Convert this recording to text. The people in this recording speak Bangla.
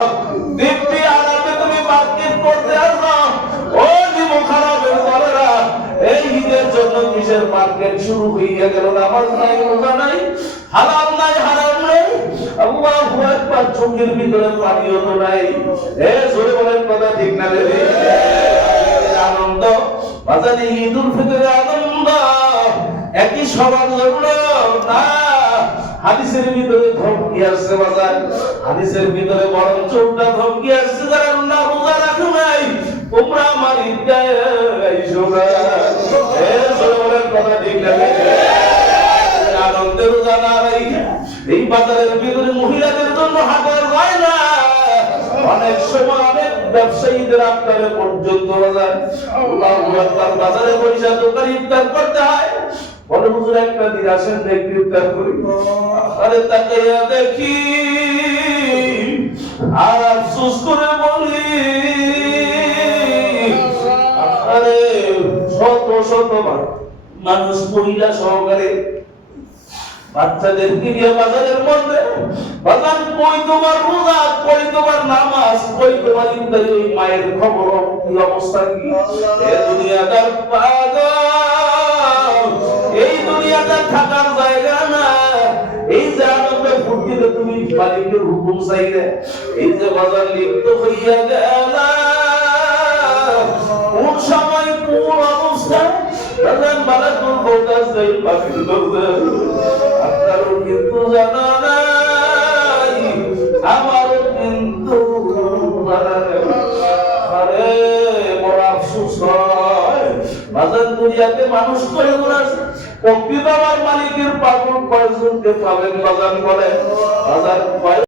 দিব্যি আরামে তুমি মার্কেট করতে আসো। ও জীব খারাপের দলেরা, এই ঈদের জন্য কিসের মার্কেট শুরু হইয়া গেল? নামাজ নাই, রোজা নাই, হালাল নাই, হারাম নাই, আল্লাহু আকবার, চোখের ভিতরে পানিও তো নাই। জোরে বলেন কথা ঠিক না রে? আনন্দ বাজারে ঈদুল ফিতরের আনন্দ একই সবার জন্য না। হাদিসের ভিতরে ধমকি আসছে বাজার, হাদিসের ভিতরে বরং চোখটা ধমকি আসছে, যারা না রোজা রাখো নাই তোমরা আমার ঈদগাহে আইসো না। জোরে বলেন কথা ঠিক না? আনন্দের রোজা না রাখা এই বাজারের ভিতরে মহিলাদের জন্য হাজার হয় না। অনেক সময় অনেক ব্যবসায়ীদের আক্তারে পর্যন্ত বাজার আল্লাহু আকবার বাজারে বসে দোকান ইফতার করতে হয়। বলে হুজুর একটা দিন আসেন দেখি ইফতার করি। আরে তাকাইয়া দেখি আর আফসোস করে বলি, আরে শত শত মানুষ মহিলা সহকারে বাচ্চাদেরকে নিয়ে বাজারের মধ্যে, বাজার কই তোমার রোজা, কই তোমার নামাজ, কই তোমার ইফতারি, ওই মায়ের খবর কি অবস্থা কি? এ দুনিয়াদার পাগল, এই দুনিয়াটা থাকার জায়গা না। এই যে আনন্দে ফুর্তিতে তুমি মালিকের হুকুম চাইলে, এই যে বাজার লিপ্ত হইয়া গেল, কোন সময় কোন অবস্থা বাজার মালাকুল বউদাস যাই পাখির দরজা আপনারও কিন্তু জানা নাই, আমারও কিন্তু জানা নেই। আরে বড় আফসোস হয়, বাজার দুনিয়াতে মানুষ করে আছে প্রকৃত আমার মালিকের পাগল কয়জনকে পাবেন বাজার বলে? বাজার